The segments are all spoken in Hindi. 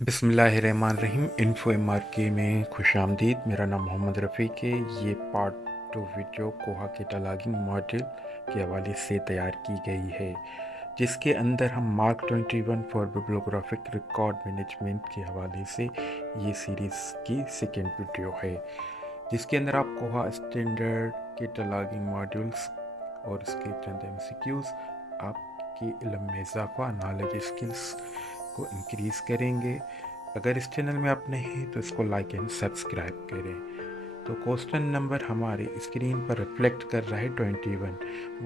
बिस्मिल्लाहिर्रहमानिर्रहीम। इन्फोएमआरके में खुशामदीद। मेरा नाम मोहम्मद रफ़ीक है। ये पार्ट 2 वीडियो कोहा कैटलॉगिंग मॉड्यूल के हवाले से तैयार की गई है, जिसके अंदर हम mark 21 for bibliographic record management के हवाले से ये सीरीज़ की सेकेंड वीडियो है, जिसके अंदर आप कोहा स्टैंडर्ड कैटलॉगिंग मॉड्यूल्स और इसके चंद MCQs आपके इल्म में इजाफा, नॉलेज स्किल्स को इंक्रीज़ करेंगे। अगर इस चैनल में आप नए हैं तो इसको लाइक एंड सब्सक्राइब करें। तो क्वेश्चन नंबर हमारे स्क्रीन पर रिफ्लेक्ट कर रहा है 21।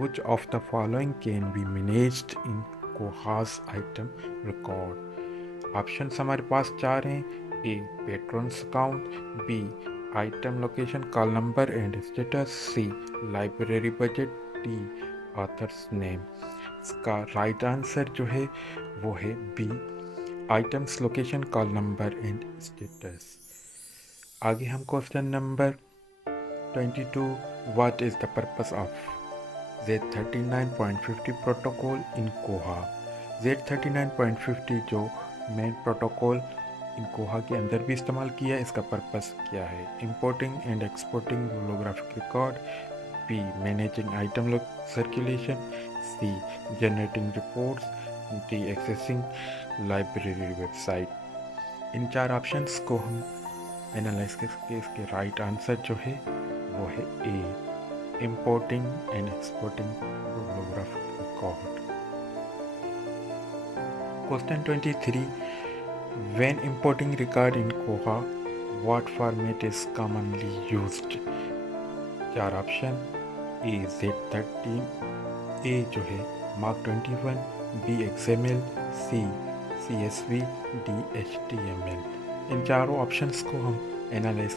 Which of the following can be managed in Koha's item record. Options हमारे पास 4 हैं। A patron's account, B item location call number and status, C library budget, D author's name. इसका राइट आंसर जो है वो है B items location call number and status. आगे हम question number 22, what is the purpose of Z39.50 protocol इन कोहा। Z39.50 जो मेन प्रोटोकॉल इन कोहा के अंदर भी इस्तेमाल किया है, इसका पर्पस क्या है। Importing and exporting bibliographic record, B managing item circulation, C generating reports, D accessing library website. इन 4 ऑप्शंस को हम एनालाइज करके इसके राइट आंसर जो है वो है A importing and exporting bibliographic record. Question 23, when importing record in Koha what format is commonly used. 4 option, A Z13, A जो है MARC 21, B XML, C CSV, D HTML। इन चारों ऑप्शंस को हम एनालाइज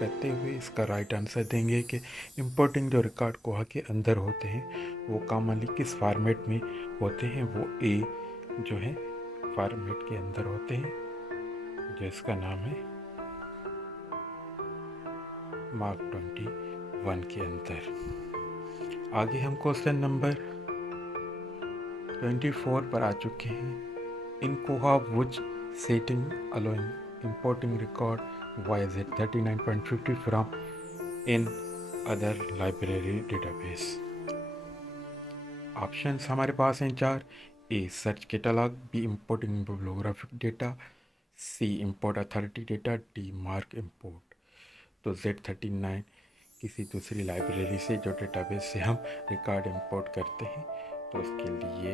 करते हुए इसका राइट आंसर देंगे कि इंपोर्टिंग जो रिकॉर्ड कोहा के अंदर होते हैं वो कॉमनली किस फॉर्मेट में होते हैं। वो ए जो है फॉर्मेट के अंदर होते हैं, जिसका नाम है मार्क 21 के अंदर। आगे हम क्वेश्चन नंबर 24 पर आ चुके हैं। In Koha which setting allowing importing record via Z39.50 from in other library database. Options हमारे पास हैं 4। A search catalogue, B importing bibliographic data, C import authority data, D MARC import. तो Z39 किसी दूसरी लाइब्रेरी से जो डेटाबेस से हम रिकॉर्ड इंपोर्ट करते हैं, तो उसके लिए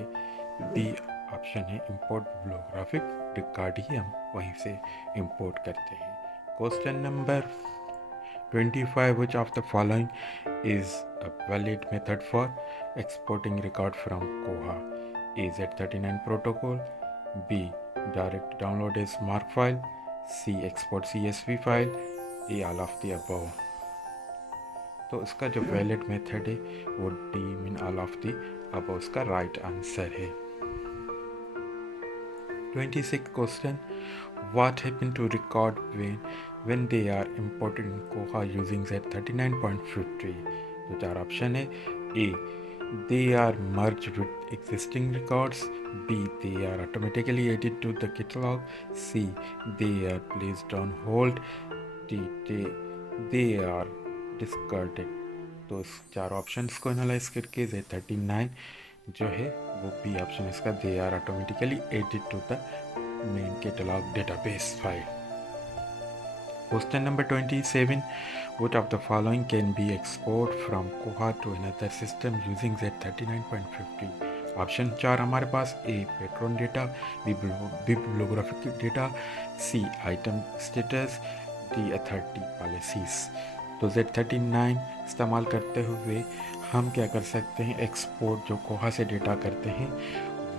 बी ऑप्शन है इंपोर्ट बिब्लियोग्राफिक रिकॉर्ड ही हम वहीं से इंपोर्ट करते हैं। Question number 25, which of the following is a valid method for exporting record from Koha? A Z39 protocol, B direct download as mark file, C export CSV file, A all of the above। तो इसका जो वैलिड मेथड है वो D mean all of the above इसका राइट आंसर है। 26 question, what happen to record when they are imported in Koha using Z39.50। तो 4 ऑप्शन है। ए they are merged with existing records, B they are automatically added to the catalog, C they are placed on hold, D they are discarded. तो इस 4 ऑप्शंस को एनालाइज करके Z39 जो है वो बी ऑप्शन इसका, they are automatically added to the main catalogue database file. Question number 27, what of the following can be export from Koha to another system using Z39.50। Option 4 हमारे पास, A patron data, B bibliographic data, C item status, D authority policies. तो Z39 इस्तेमाल करते हुए हम क्या कर सकते हैं, एक्सपोर्ट जो कोहा से डेटा करते हैं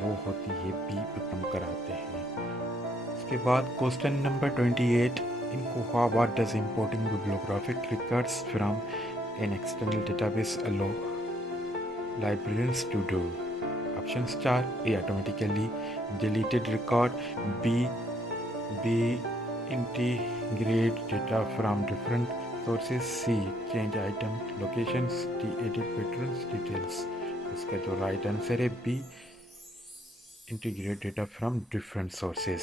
वो होती है बी पे हम कराते हैं। उसके बाद question number 28, in Koha what does importing bibliographic records from an external database allow librarians to do. Options 4, A automatically deleted record, B integrate data from different sources, C change item locations, D edit patterns details। इसका जो राइट आंसर है B integrate data from different sources.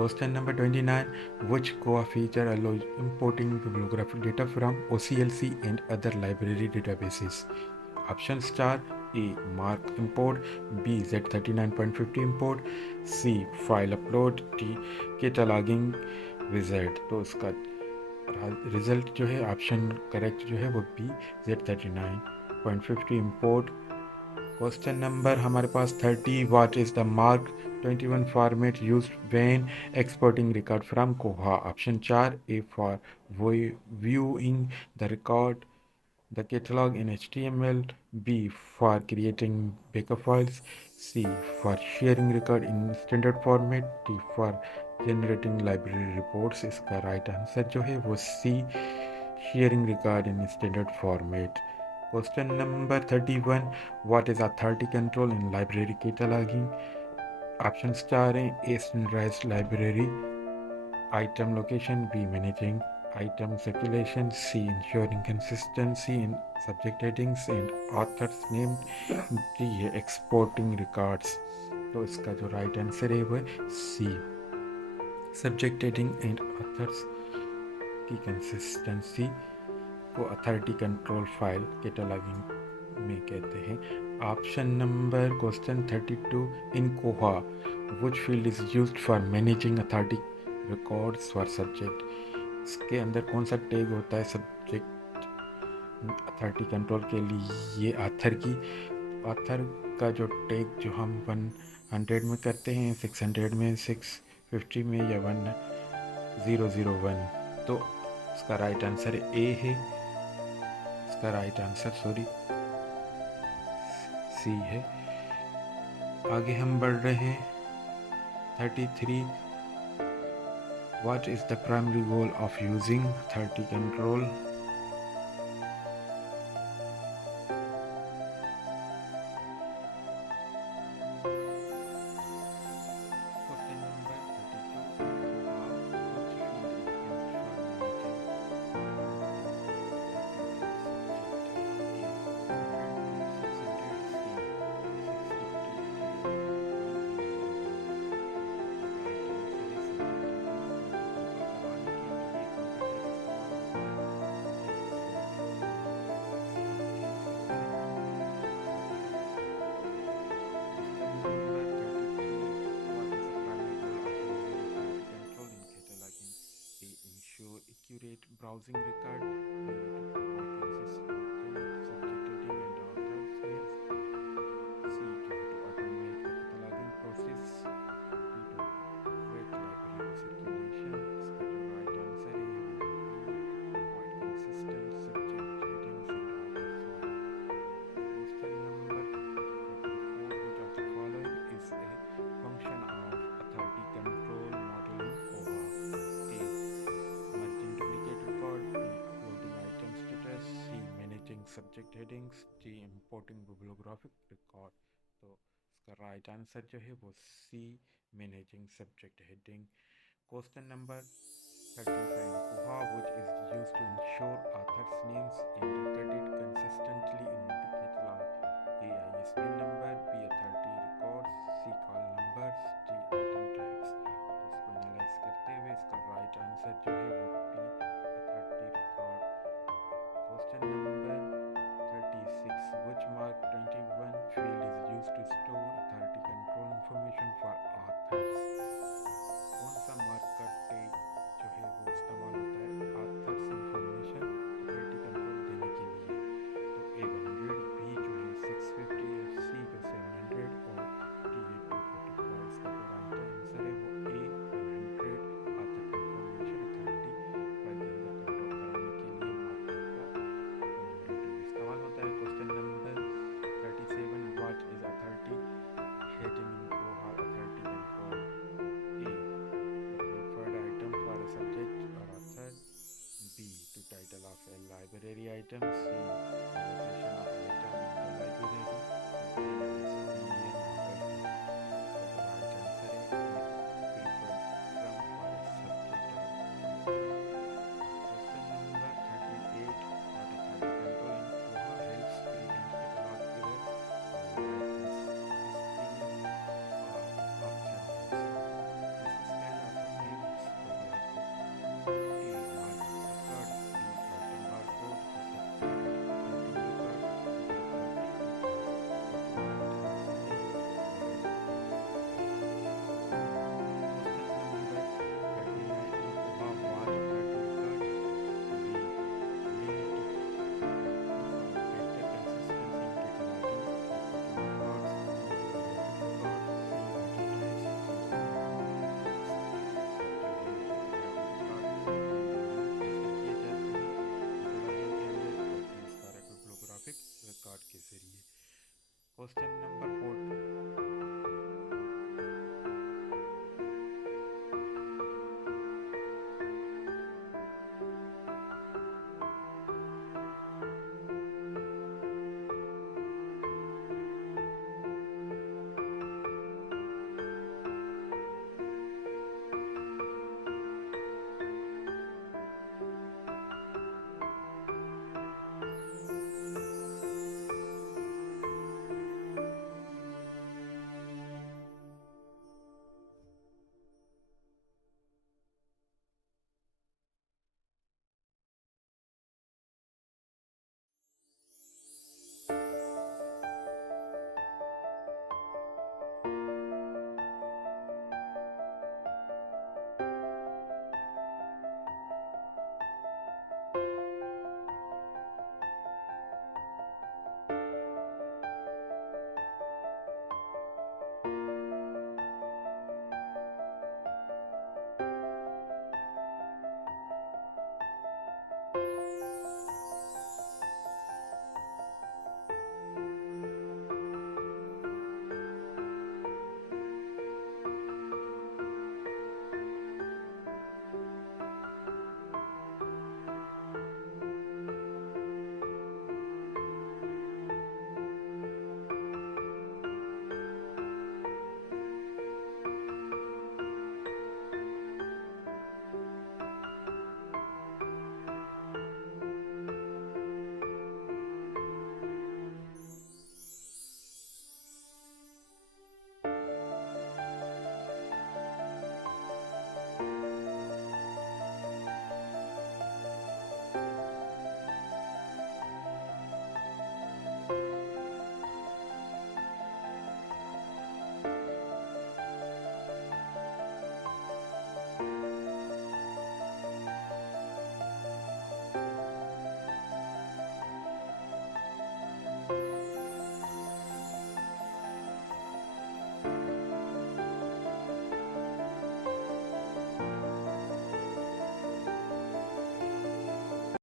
Question number 29. Which Koha feature allows importing bibliographic data from OCLC and other library databases? Option star A. Mark import, B. Z39.50 import, C. File upload, D. Cataloging wizard. तो इसका रिजल्ट जो है ऑप्शन करेक्ट जो है वो B Z39.50 import. Question number हमारे पास 30. What is the Mark 21 format used when exporting record from Koha? Option 4. A. For viewing the record, the catalog in HTML, B. For creating backup files, C. For sharing record in standard format, D. For generating library reports. इसका राइट आंसर जो है वो C. Sharing record in standard format. Question number 31. What is authority control in library cataloging? Option star A. Standardized library item location, B. Managing item circulation, C. Ensuring consistency in subject headings and author's name, D. Exporting records. तो इसका जो राइट आंसर है वो है C. Subject heading and authors की कंसिस्टेंसी को अथॉरिटी कंट्रोल फाइल कैटलॉगिंग में कहते हैं. Option number question 32. इन कोहा which field is used for managing authority records for subject? इसके अंदर कौन सा टैग होता है सब्जेक्ट अथॉरिटी कंट्रोल के लिए? ये ऑथर का जो टैग जो हम 100 में करते हैं, 600 में, 650 में या 1001. तो इसका राइट आंसर ए है. इसका राइट आंसर सी है. आगे हम बढ़ रहे हैं. 33. What is the primary goal of using authority control? Browsing record, B. To provide consistent subject heading and authors names, C. To automate the cataloging process, D. To track library circulation. इसका जो right answer है वो B. To provide consistent subject headings and authors names. Question number 34. Which of the following is a function of authority control module in Koha? A. Merging duplicate record, B. Uploading item status, C. Managing subject headings, D. Importing bibliographic record. तो इसका राइट आंसर जो है वो C. Managing subject heading. Question number 35. Koha, which is used to ensure authors' names are recorded consistently in the catalog. A. ISBN number, B. authority records, C. call numbers, D. item tags. तो इसको एनालाइज करते हुए इसका राइट आंसर जो है वो B. authority record. Question number 36. Which Mark 21 field is used to store authority control information for authors? कौन सा मार्क का टैग जो है वो इस्तेमाल होता है authors information authority control देने के लिए? तो A100, B जो है 650, C जो 700 और D 245. इसका जो राइट आंसर है वो A100 author information authority file के अंदर कंट्रोल कराने के लिए मार्क का 100 इस्तेमाल होता है. Question number 37. What is authority heading in Koha authority control? A. The preferred item for a subject or author, B. To title of a library item, C.